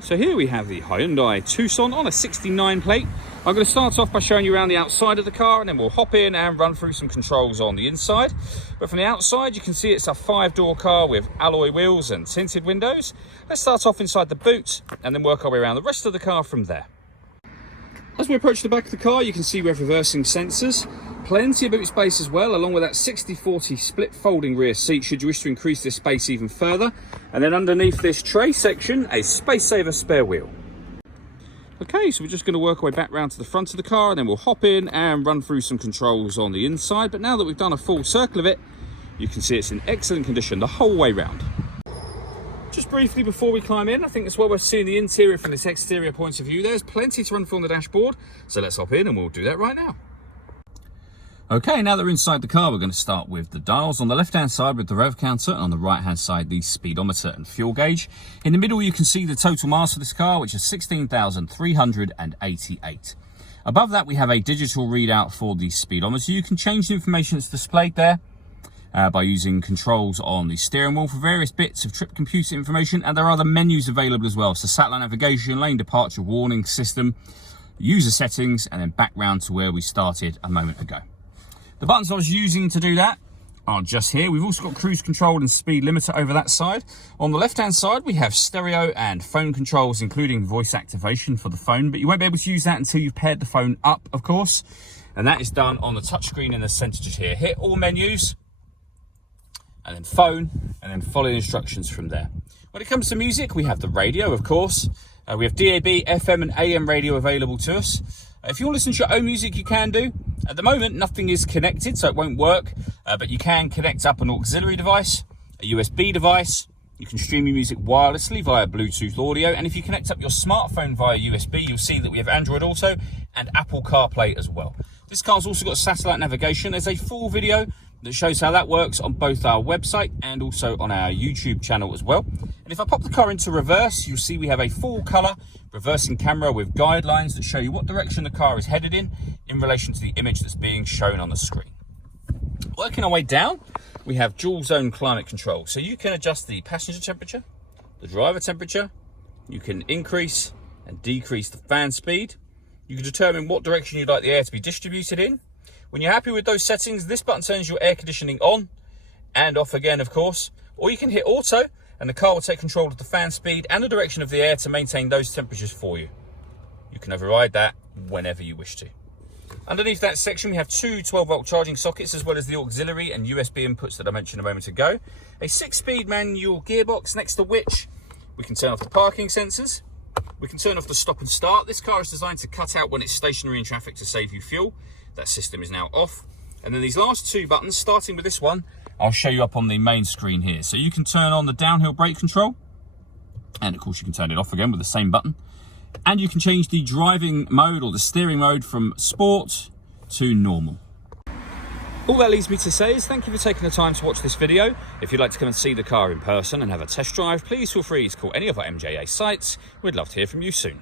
So here we have the Hyundai Tucson on a 69 plate. I'm going to start off by showing you around the outside of the car, and then we'll hop in and run through some controls on the inside. But from the outside, you can see it's a 5-door car with alloy wheels and tinted windows. Let's start off inside the boot and then work our way around the rest of the car from there. As we approach the back of the car, you can see we have reversing sensors. Plenty of boot space as well, along with that 60-40 split folding rear seat should you wish to increase this space even further. And then underneath this tray section, a space saver spare wheel. Okay, so we're just going to work our way back round to the front of the car, and then we'll hop in and run through some controls on the inside. But now that we've done a full circle of it, you can see it's in excellent condition the whole way round. Just briefly before we climb in, I think it's well worth seeing the interior from this exterior point of view. There's plenty to run through on the dashboard, so let's hop in and we'll do that right now. Okay, now that we're inside the car, we're going to start with the dials. On the left-hand side with the rev counter, and on the right-hand side the speedometer and fuel gauge. In the middle, you can see the total miles for this car, which is 16,388. Above that, we have a digital readout for the speedometer. You can change the information that's displayed there by using controls on the steering wheel for various bits of trip computer information, and there are other menus available as well. So satellite navigation, lane departure warning system, user settings, and then back round to where we started a moment ago. The buttons I was using to do that are just here. We've also got cruise control and speed limiter over that side. On the left-hand side, we have stereo and phone controls, including voice activation for the phone, but you won't be able to use that until you've paired the phone up, of course. And that is done on the touchscreen in the center just here. Hit all menus, and then phone, and then follow the instructions from there. When it comes to music, we have the radio, of course. We have DAB, FM, and AM radio available to us. If you want to listen to your own music, you can do. At the moment, nothing is connected, so it won't work, but you can connect up an auxiliary device, a USB device. You can stream your music wirelessly via Bluetooth audio, and if you connect up your smartphone via USB, you'll see that we have Android Auto and Apple CarPlay as well. This car's also got satellite navigation. There's a full video that shows how that works on both our website and also on our YouTube channel as well. And if I pop the car into reverse, you'll see we have a full colour reversing camera with guidelines that show you what direction the car is headed in relation to the image that's being shown on the screen. Working our way down, we have dual zone climate control. So you can adjust the passenger temperature, the driver temperature, you can increase and decrease the fan speed, you can determine what direction you'd like the air to be distributed in. When you're happy with those settings, this button turns your air conditioning on and off again, of course. Or you can hit auto, and the car will take control of the fan speed and the direction of the air to maintain those temperatures for you. You can override that whenever you wish to. Underneath that section, we have two 12-volt charging sockets, as well as the auxiliary and USB inputs that I mentioned a moment ago. A 6-speed manual gearbox, next to which we can turn off the parking sensors. We can turn off the stop and start. This car is designed to cut out when it's stationary in traffic to save you fuel. That system is now off. And then these last two buttons, starting with this one, I'll show you up on the main screen here. So you can turn on the downhill brake control, and of course you can turn it off again with the same button. And you can change the driving mode or the steering mode from sport to normal. All that leaves me to say is thank you for taking the time to watch this video. If you'd like to come and see the car in person and have a test drive, please feel free to call any of our MJA sites. We'd love to hear from you soon.